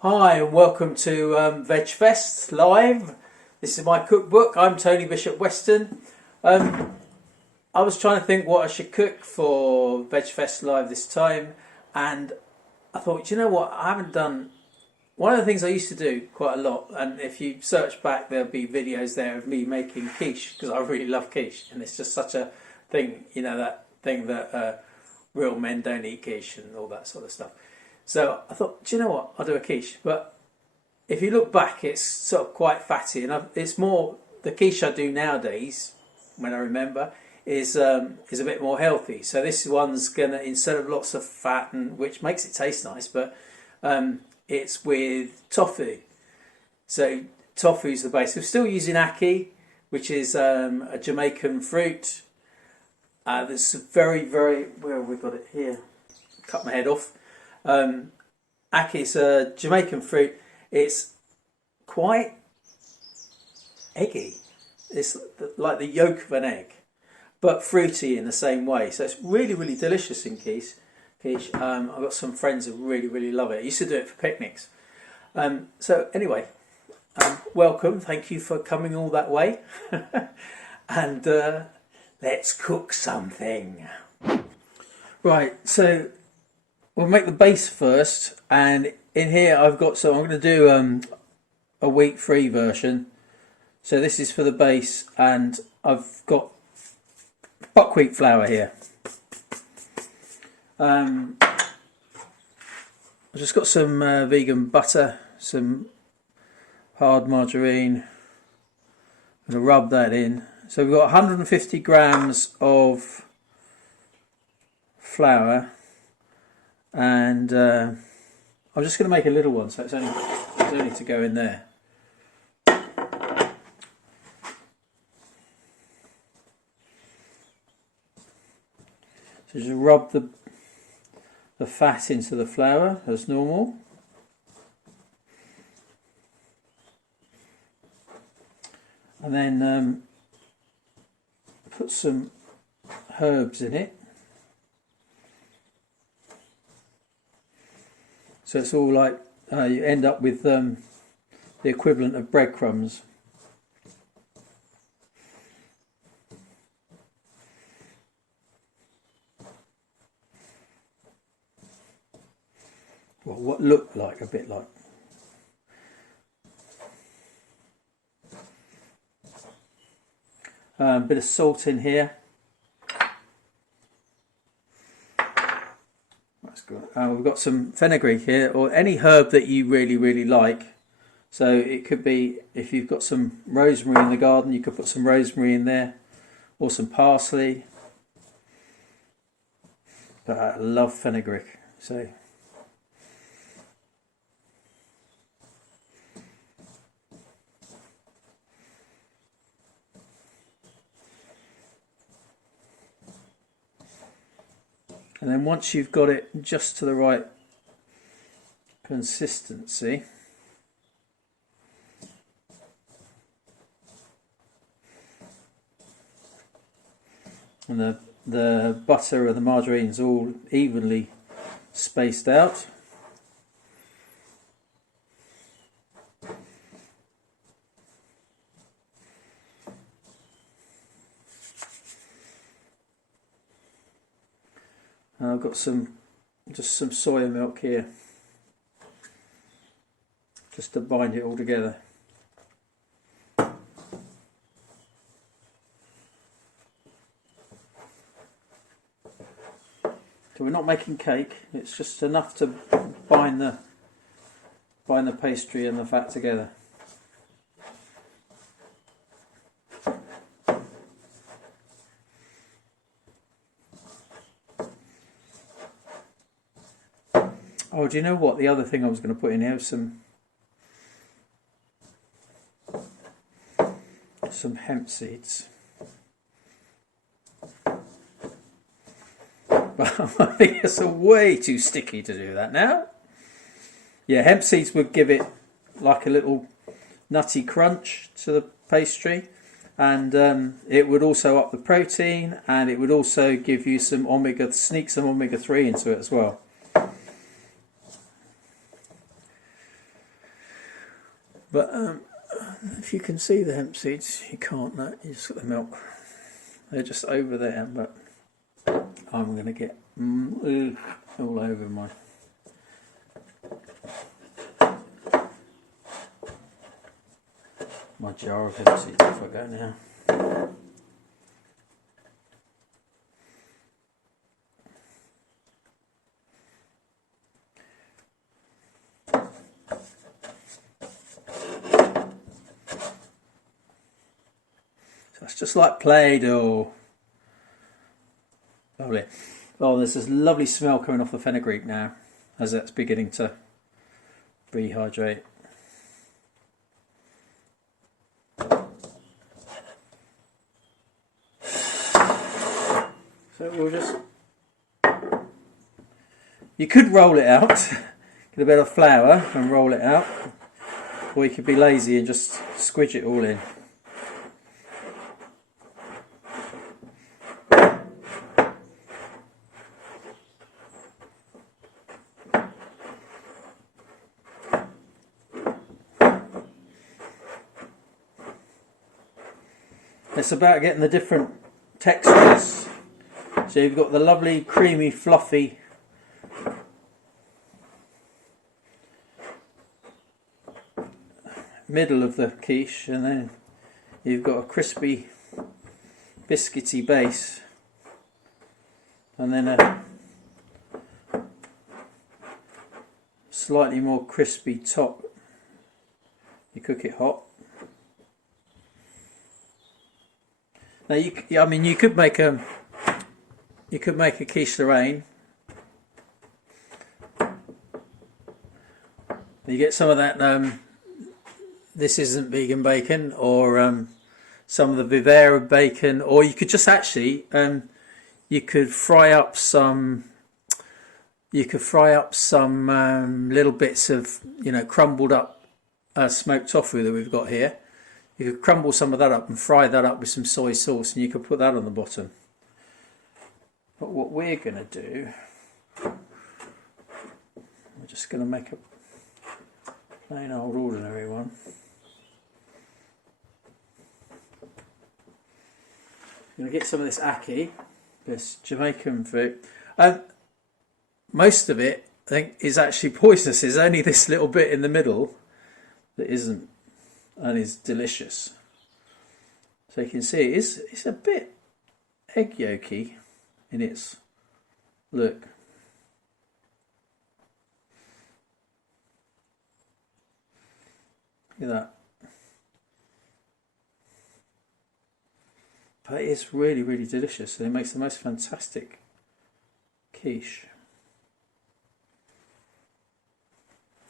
Hi and welcome to VeggieVision Live. This is my cookbook. I'm Tony Bishop-Weston. I was trying to think what I should cook for VeggieVision Live this time, and I thought, you know what, I haven't done one of the things I used to do quite a lot, and if you search back there'll be videos there of me making quiche, because I really love quiche, and it's just such a thing, you know, that thing that real men don't eat quiche and all that sort of stuff. So I thought, do you know what, I'll do a quiche. But if you look back, it's sort of quite fatty, and it's more, the quiche I do nowadays, when I remember, is a bit more healthy. So this one's gonna, instead of lots of fat, and which makes it taste nice, but it's with tofu. So tofu's the base. We're still using Ackee, which is a Jamaican fruit. That's very, where have we got it here? Cut my head off. Ackee is a Jamaican fruit. It's quite eggy. It's like the yolk of an egg, but fruity in the same way. So it's really, really delicious in quiche. I've got some friends who really love it. I used to do it for picnics. So anyway, welcome. Thank you for coming all that way. And let's cook something. Right, so we'll make the base first, and in here I've got, so I'm going to do a wheat-free version. So this is for the base, and I've got buckwheat flour here. I've just got some vegan butter, some hard margarine. I'm going to rub that in. So we've got 150 grams of flour, and I'm just going to make a little one, so it's only to go in there. So just rub the fat into the flour as normal. And then put some herbs in it. So it's all like, you end up with the equivalent of breadcrumbs. Well, what looked like a bit like. A bit of salt in here. That's good. We've got some fenugreek here, or any herb that you really like. So it could be, if you've got some rosemary in the garden, you could put some rosemary in there, or some parsley. But I love fenugreek, so. And then once you've got it just to the right consistency, and the butter and the margarine is all evenly spaced out, and I've got just some soya milk here, just to bind it all together. So we're not making cake, it's just enough to bind the pastry and the fat together. Oh, do you know what? The other thing I was going to put in here was some hemp seeds. But I think it's way too sticky to do that now. Yeah, hemp seeds would give it like a little nutty crunch to the pastry, and it would also up the protein, and it would also give you some sneak some omega-3 into it as well. But if you can see the hemp seeds, you can't. No, you just got the milk. They're just over there, but I'm going to get all over my jar of hemp seeds if I go now. So it's just like Play-Doh. Lovely. Oh, there's this lovely smell coming off the fenugreek now as that's beginning to rehydrate. So we'll just... You could roll it out, get a bit of flour and roll it out, or you could be lazy and just squidge it all in. It's about getting the different textures. So you've got the lovely creamy fluffy middle of the quiche, and then you've got a crispy biscuity base, and then a slightly more crispy top. You cook it hot. Now, you could make a quiche Lorraine. You get some of that. This isn't vegan bacon, or some of the Vivera bacon, or you could just actually you could fry up some. You could fry up some little bits of crumbled up smoked tofu that we've got here. You could crumble some of that up and fry that up with some soy sauce, and you could put that on the bottom. But what we're going to do, we're just going to make a plain old ordinary one. I'm going to get some of this ackee, this Jamaican food. Most of it, I think, is actually poisonous. There's only this little bit in the middle that isn't, and is delicious. So you can see it's a bit egg yolky in its look. Look at that. But it's really, really delicious, and it makes the most fantastic quiche.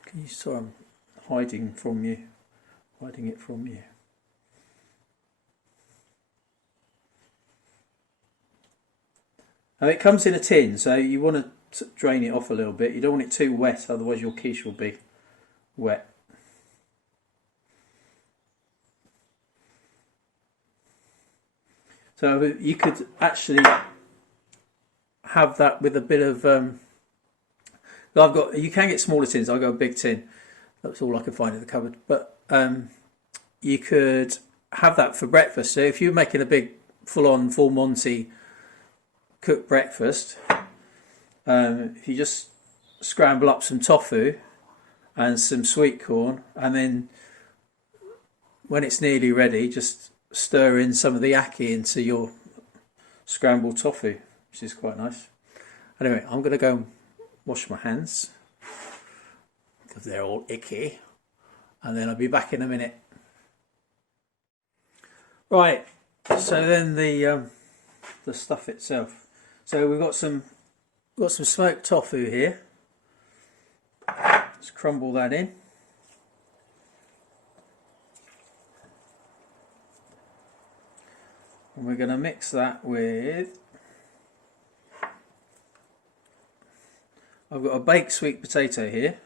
Can you saw I'm hiding it from you. Now it comes in a tin, so you want to drain it off a little bit. You don't want it too wet, otherwise your quiche will be wet. So you could actually have that with a bit of. You can get smaller tins. I've got a big tin. That's all I can find in the cupboard. But you could have that for breakfast. So if you're making a big, full-on, full Monty cooked breakfast, if you just scramble up some tofu and some sweet corn, and then when it's nearly ready, just stir in some of the ackee into your scrambled tofu, which is quite nice. Anyway, I'm going to go and wash my hands because they're all icky, and then I'll be back in a minute. Right, so then the stuff itself. So we've got some smoked tofu here. Let's crumble that in. And we're going to mix that with, I've got a baked sweet potato here.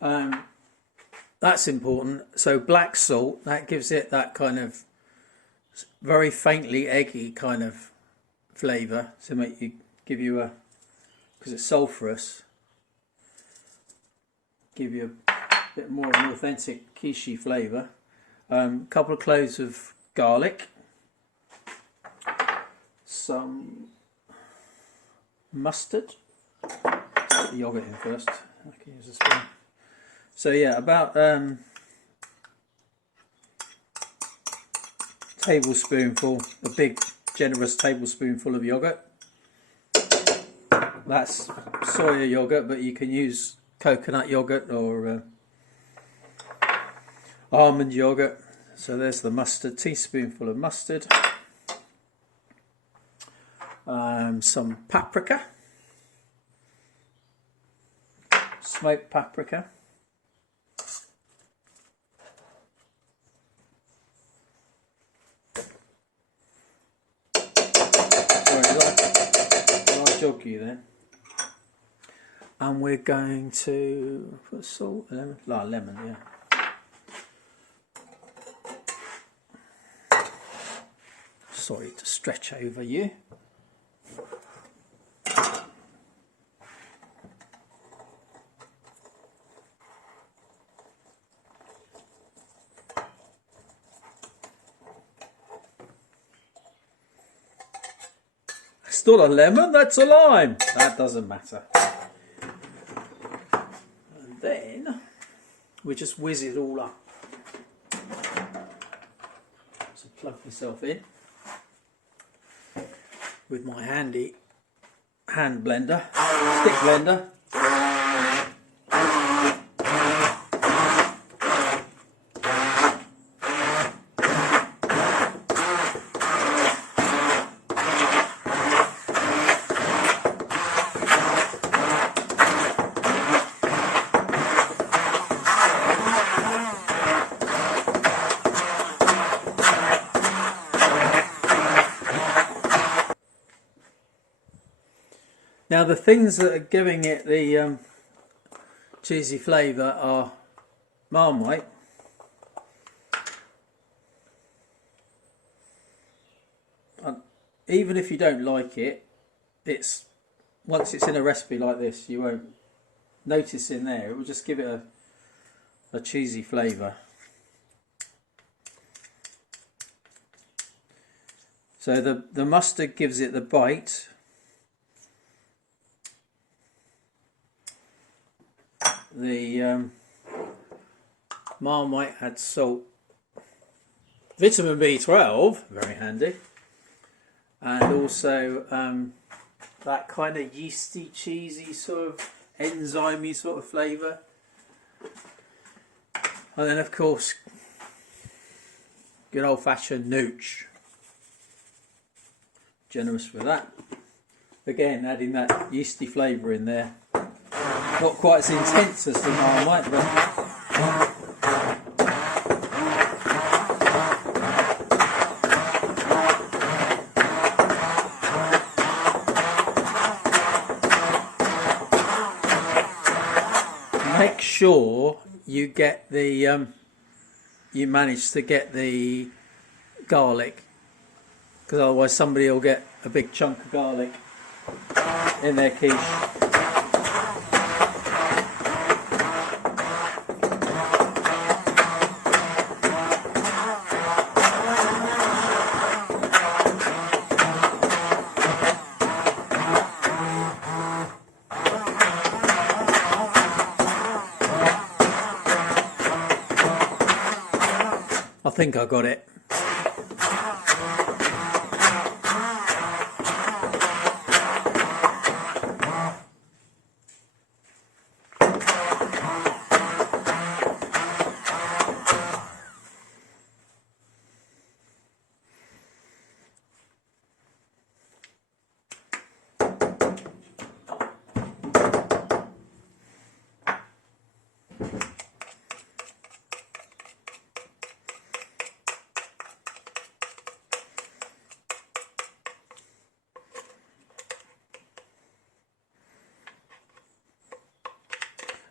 That's important. So black salt, that gives it that kind of very faintly eggy kind of flavour to give you a, because it's sulphurous, give you a bit more of an authentic quiche flavour. A couple of cloves of garlic, some mustard. Put the yoghurt in first. I can use a spoon. So yeah, about tablespoonful, a big generous tablespoonful of yoghurt. That's soya yoghurt, but you can use coconut yoghurt or almond yoghurt. So there's the mustard, teaspoonful of mustard, some paprika, smoked paprika, jog you then, and we're going to put salt, lemon, yeah. Sorry to stretch over you. It's not a lemon, that's a lime. That doesn't matter. And then we just whiz it all up. So plug myself in with my handy hand blender, stick blender. Now the things that are giving it the cheesy flavour are Marmite, even if you don't like it, once it's in a recipe like this, you won't notice in there. It will just give it a cheesy flavour. So the mustard gives it the bite. The Marmite had salt, vitamin B12, very handy, and also that kind of yeasty, cheesy sort of enzymy sort of flavour. And then of course, good old-fashioned nooch. Generous with that. Again, adding that yeasty flavour in there. Not quite as intense as the Marmite, but make sure you get the you manage to get the garlic, because otherwise somebody will get a big chunk of garlic in their quiche. I think I got it.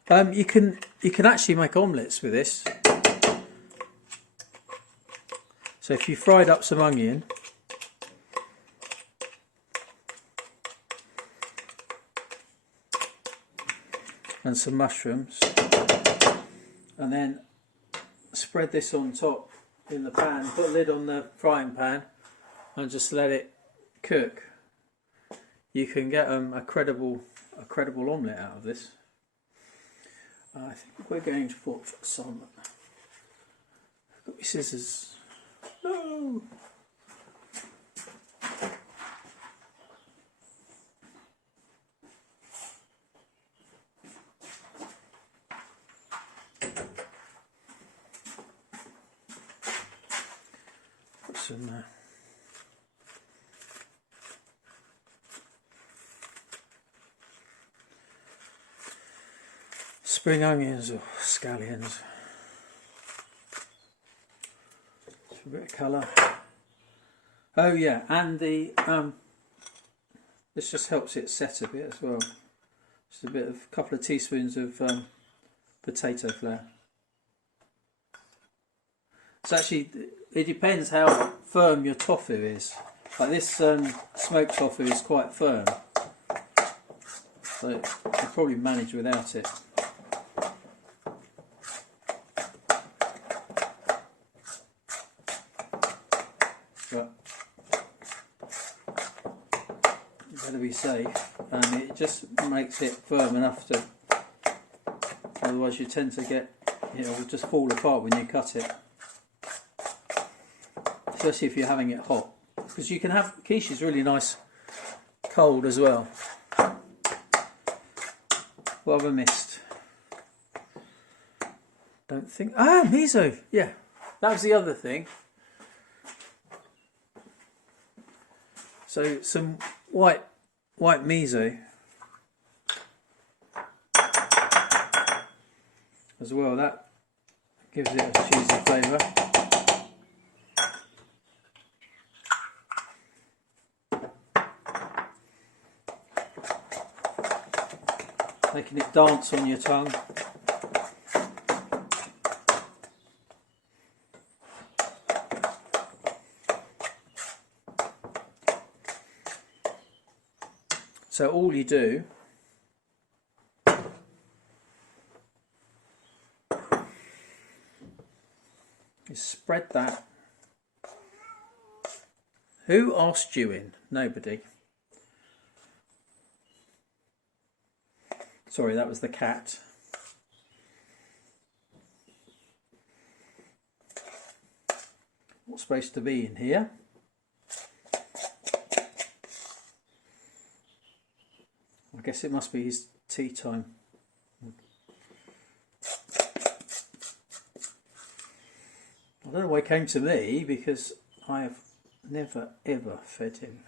You can actually make omelettes with this. So if you fried up some onion, and some mushrooms, and then spread this on top in the pan, put a lid on the frying pan and just let it cook, you can get a credible omelette out of this. I think we're going to put some, I've got my scissors, no! Put some spring onions or scallions. Just a bit of colour. Oh yeah, and the this just helps it set a bit as well. Just a couple of teaspoons of potato flour. So actually, it depends how firm your tofu is. Like this smoked tofu is quite firm, so you'll probably manage without it. But better be safe, and it just makes it firm enough to. Otherwise, you tend to get, it'll just fall apart when you cut it. Especially if you're having it hot, because you can have quiche is really nice cold as well. What have I missed? Don't think. Miso. Yeah, that was the other thing. So some white miso as well. That gives it a cheesy flavour. Making it dance on your tongue. So all you do is spread that. Who asked you in? Nobody. Sorry, that was the cat. What's supposed to be in here? I guess it must be his tea time. I don't know why he came to me, because I have never ever fed him.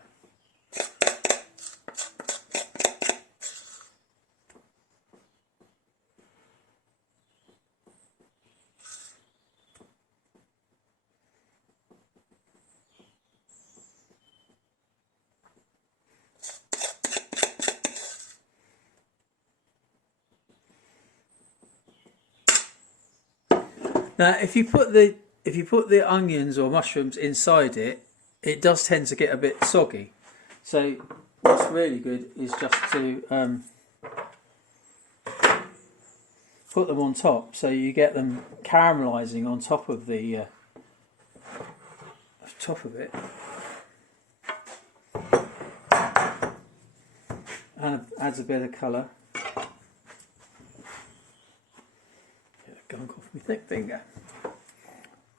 Now, if you put the onions or mushrooms inside it, it does tend to get a bit soggy. So what's really good is just to put them on top, so you get them caramelising on top of the top of it, and it adds a bit of colour. Get a gunk off my thick finger.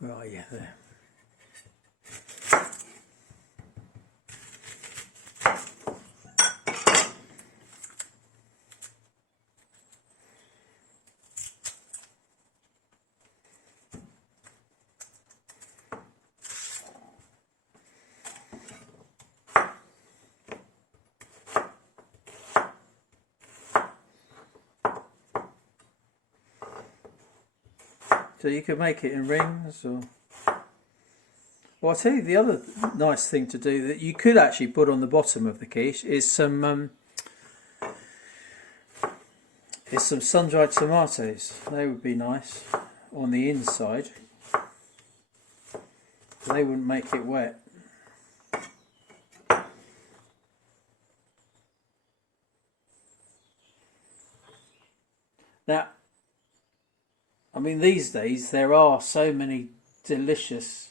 Where are you? There. So you can make it in rings, or... Well, I'll tell you the other nice thing to do that you could actually put on the bottom of the quiche is some is some sun-dried tomatoes. They would be nice on the inside. They wouldn't make it wet. Now, I mean, these days there are so many delicious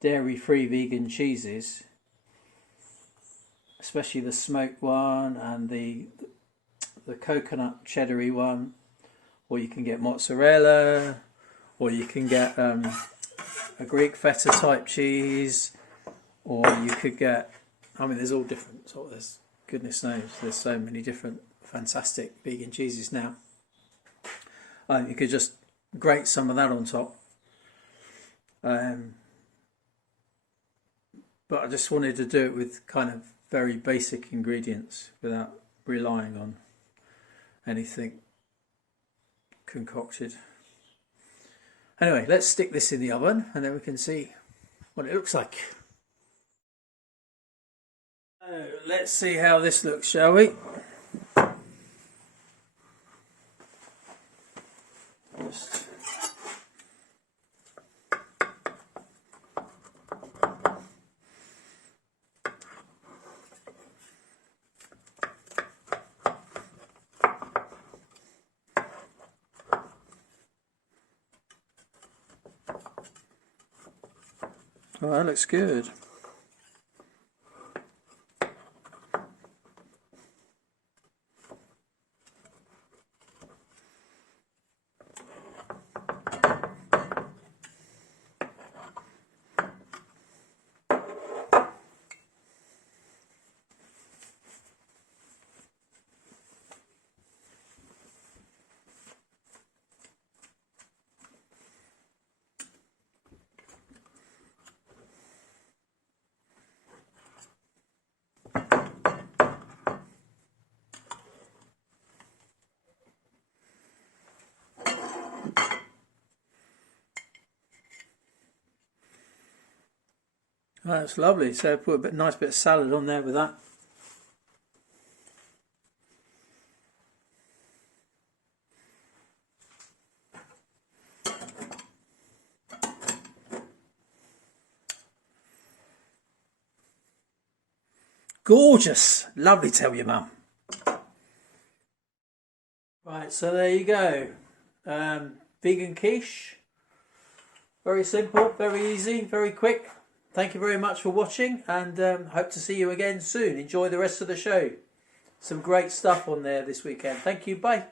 dairy-free vegan cheeses, especially the smoked one and the coconut cheddary one, or you can get mozzarella, or you can get a Greek feta type cheese, or you could get, I mean, there's all different sort of, there's, goodness knows, there's so many different fantastic vegan cheeses now. You could just grate some of that on top. But I just wanted to do it with kind of very basic ingredients without relying on anything concocted. Anyway, let's stick this in the oven and then we can see what it looks like. So, let's see how this looks, shall we? Just oh, that looks good. Oh, that's lovely. So put a nice bit of salad on there with that. Gorgeous. Lovely, tell your mum. Right, so there you go. Vegan quiche. Very simple, very easy, very quick. Thank you very much for watching, and hope to see you again soon. Enjoy the rest of the show. Some great stuff on there this weekend. Thank you. Bye.